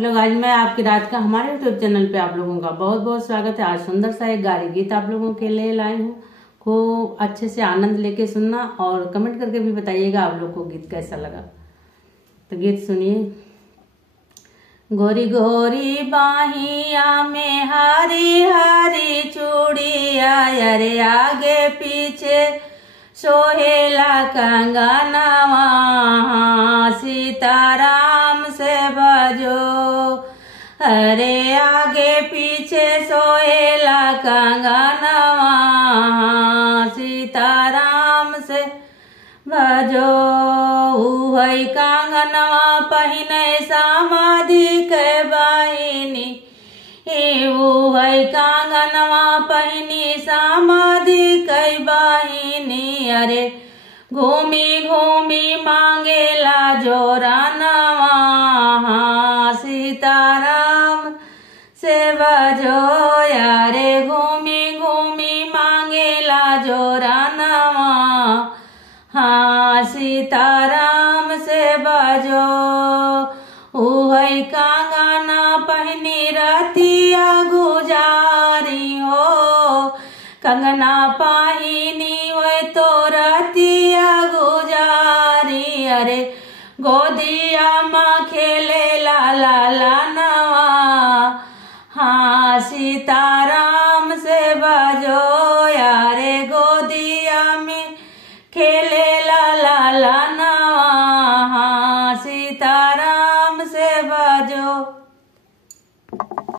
Hello guys, मैं आपकी रात का हमारे यूट्यूब चैनल पे आप लोगों का बहुत बहुत स्वागत है। आज सुंदर सा एक गाली गीत आप लोगों के लिए लाई हूँ। खूब अच्छे से आनंद लेके सुनना और कमेंट करके भी बताइएगा आप लोग को गीत कैसा लगा। तो गीत सुनिए। गोरी गोरी बाहिया में हरी हरी चूड़िया, अरे आगे पीछे सोहेला कंगनवा, सीताराम से बजो। अरे आगे पीछे सोहेला कंगनवा, सीताराम से भजो। उहई कंगनवा पहिने समाधि के बाहिनी, उहई कंगनवा पहिनी समाधि के बाहिनी। अरे घूमी घूमी मांगेला जोरानवा, सीताराम से बजो। यारे घूमी घूमी मांगेला जोरानवा, हाँ सीताराम से बजो। उहई कंगना पहनी रतिया गुजारी हो, कंगना पाहिनी हुए तो रतिया गुजारी। अरे गोदिया माँ खेले लाला लानवा, हाँ सीताराम से बजो।